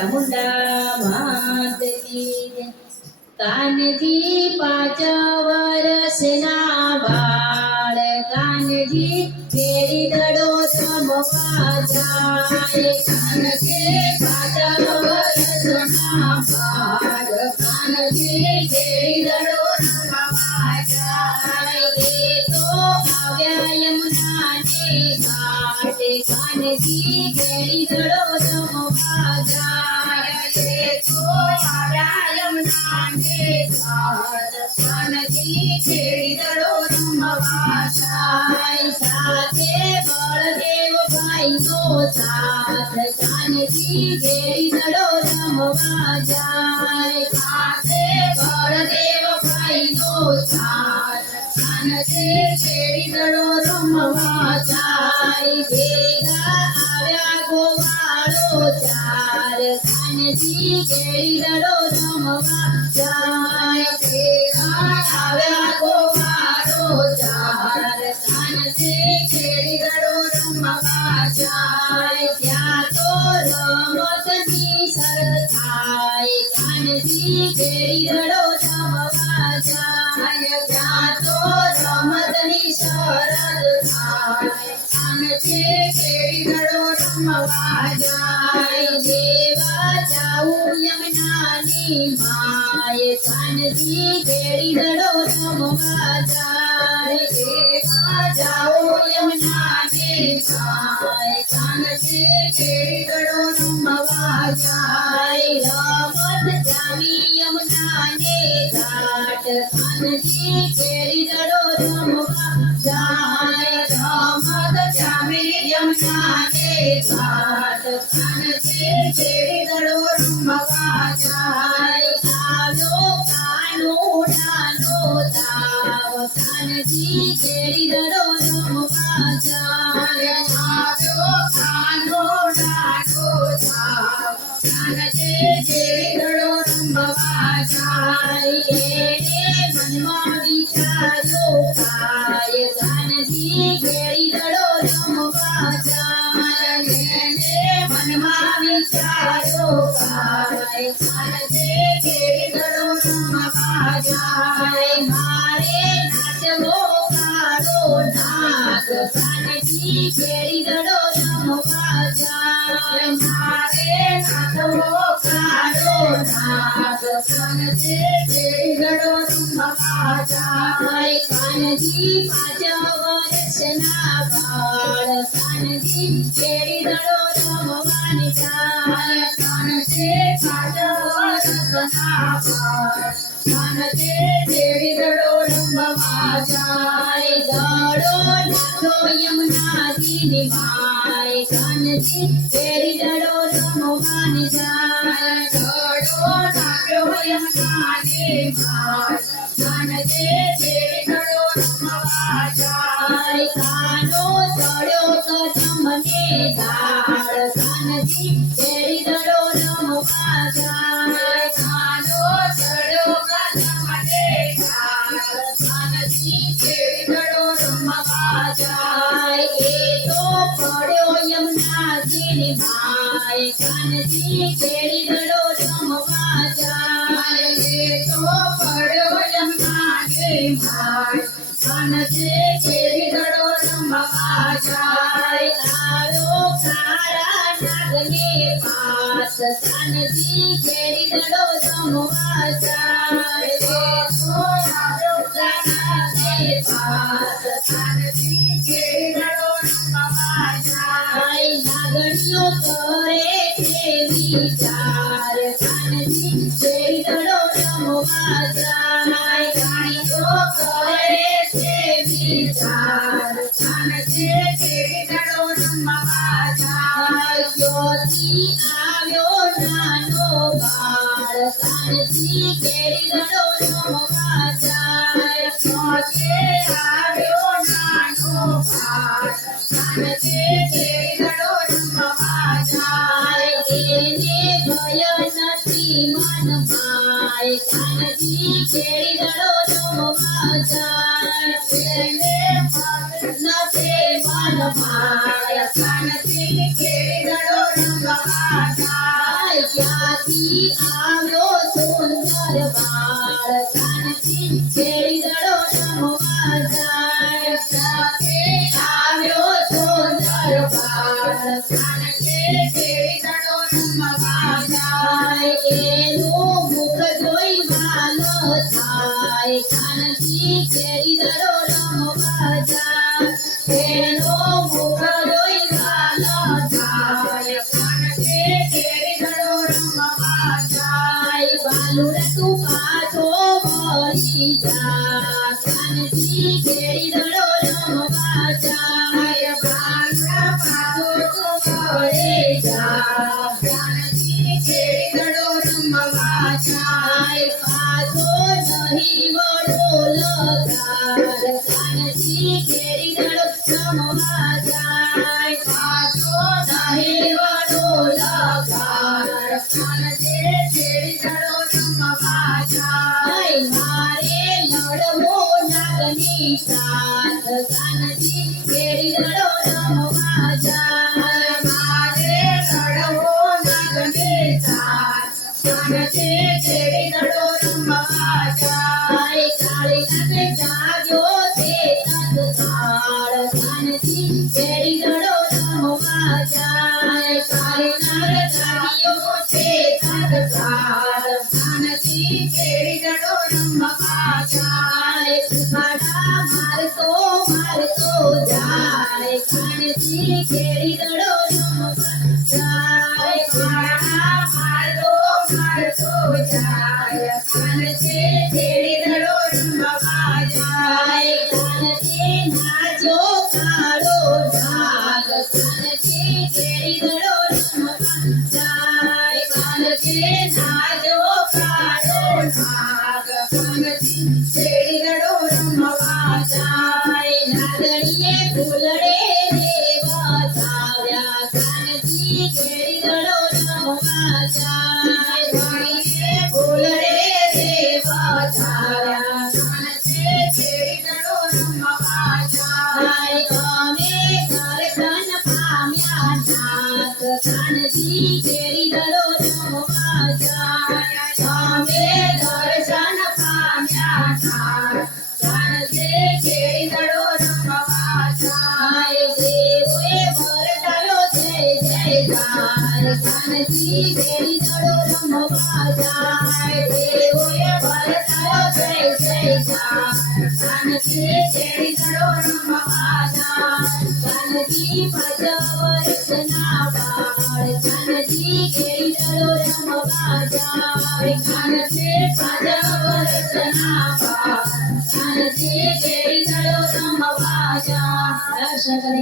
ચામુંડા માત કી જય। કાનજી 5 વર્ષના બાળ કાનજી કેરી દડો રમવા જાય। કાનજી 5 વર્ષના બાળ કાનજી કેરી દડો રમવા જાય। એ તો આવ્યા યમુનાને ઘાટે કાનજી કેરી દડો રમવા જાય। એ તો આવ્યા યમુનાને ઘાટ કાનજી કેરી દડો રમવા જાય। સાથે બળદેવ ભાઈનો સાથ કાનજી કેરી દડો રમવા જાય। સાથે બળદેવ ભાઈનો સાથ કાનજી કેરી દડો રમવા જાય। ભેગા આવ્યા ગોવાળો 4 કાનજી કેરી દડો રમવા જાય। ભેગા આવ્યા ગોવાળો 4 કાનજી કેરી દડો રમવા જાય। ત્યાં તો રમતની શરત થાય કાનજી કેરી દડો રમવા જાય। ત્યાં તો રમતની શરત થાય કાનજી કેરી દડો રમવા જાય। દેવા જાઉં યમુનાની માય કાનજી કેરી દડો રમવા જાય। દેવા જાઉં યમુનાની માય કાનજી કેરી દડો રમવા જાય। રમત જામી યમુનાને ઘાટ કાનજી કેરી દડો રમવા જાય। રમત જામી યમુનાને ઘાટ કાનજી કેરી દડો રમવા જાય। આવ્યો કાનુડાનો તાવ કાનજી કેરી દડો રમવા જાય। આવ્યો કાનુડાનો તાવ કાનજી કેરી દડો રમવા જાય। એને મનમાં વિચાર્યો કાય કાનજી કેરી દડો રમવા જાય। એને મનમાં વિચાર્યો કાય કાનજી કેરી દડો રમવા જાય। મારે નાચવો કાળો નાગ કાનજી કેરી દડો રમવા જાય। મારે નાચવો કાળો નાગ કાનજી કેરી દડો રમવા જાય। કાનજી 5 વર્ષના બાળ કાનજી કેરી દડો રમવા જાય। કાનજી 5 વર્ષના બાળ કાનજી કેરી દડો રમવા જાય। દડો નાખ્યો યમુનાજીની માય કાનજી કેરી દડો રમવા જાય। દડો નાખ્યો યમુનાજીની માય કાનજી કેરી દડો રમવા જાય। કાનો ચડ્યો કદમને ધાડ કાનજી કેરી દડો રમવા જાય। કાનો ચડ્યો કદમને ધાડ કાનજી કેરી દડો રમવા જાય। એ તો પડ્યો યમુનાજીની માય કાનજી કેરી દડો રમવા જાય। એ તો પડ્યો યમુનાજીની માય કાનજી કેરી દડો રમવા જાય। આવ્યો કાળા નાગને પાસ કાનજી કેરી દડો રમવા જાય। એ તો આવ્યો કાળા નાગને પાસ કાનજી કેરી દડો રમવા જાય। નાગણીઓ કરે છે વિચાર કાનજી કેરી દડો રમવા જાય। નાગણીઓ કરે છે વિચાર કાનજી કેરી દડો રમવા જાય। જ્યોતિ આવ્યો નાનો બાળ કાનજી કેરી દડો રમવા જાય। જ્યોતિ આવ્યો નાનો બાળ કાનજી કેરી દડો રમવા જાય। એને ભય નથી મનમાં કાનજી કેરી દડો રમવા જાય। એને ભય નથી મનમાં કાનજી કેરી દડો રમવા જાય। કાનજી આવ્યો સુંદર બાળ કાનજી કેરી દડો રમવા જાય સાથે આવ્યો સુંદર બાળ કાનજી કેરી દડો રમવા જાય એનું મુખ જોઈ વાલો થાય કાનજી કેરી દડો રમવા જાય એનો મુખ જોઈ વાલો થાય કાનજી કેરી દડો રમવા જાય બાલુડ તું પાછો વળી જા કાનજી કેરી દડો રમવા જાય બાલુડ પાછો તું વળી જા કાનજી કેરી દડો રમવા જાય પાછો નહીં વળો લગાડ કાનજી કેરી દડો રમવા જાય પાછો નહીં વળો લગાડ કાનજી કેરી દડો રમવા જાય મારે લડવો નાગની સાથ કાનજી કેરી દડો રમવા જાય મારે લડવો નાગની સાથ કાનજી કેરી દડો રમવા જાય કાળી નાગે જાગ્યો તે તત્કાળ કાનજી કેરી દડો રમવા જાય કાળી નાગે જાગ્યો તે તત્કાળ કાનજી કેરી દડો રમવા જાય ખાડા મારતો મારતો જાય કાનજી કેરી દડો રમવા જાય ખાડા મારતો મારતો જાય કાનજી કેરી દડો રમવા જાય કાનજી નાચો કાળો ઢાગ કાનજી કેરી દડો રમવા જાય કાનજી નાચો કાળો ઢાગ કાનજી કેરી દડો રમવા જાય નાગણીએ ફૂલડે દેવા આવ્યા કાનજી કેરી દડો રમવા જાય વાણીએ ફૂલડે દેવા આવ્યા કાનજી કેરી દડો રમવા જાય અમે દર્શન પામ્યા નાથ કાનજી કેરી દડો રમવા જાય અમે દર્શન પામ્યા નાથ કાનજી કેરી દડો રમવા જાય દેવોએ વરસાયો જય જયકાર કાનજી કેરી દડો રમવા જાય દેવોએ વરસાયો જય જયકાર કાનજી કેરી દડો રમવા જાય કાનજી 5 વર્ષના બાળ કાનજી કેરી દડો રમવા જાય કાનજી 5 વર્ષના બાળ કાનજી કેરી દડો રમવા જાય.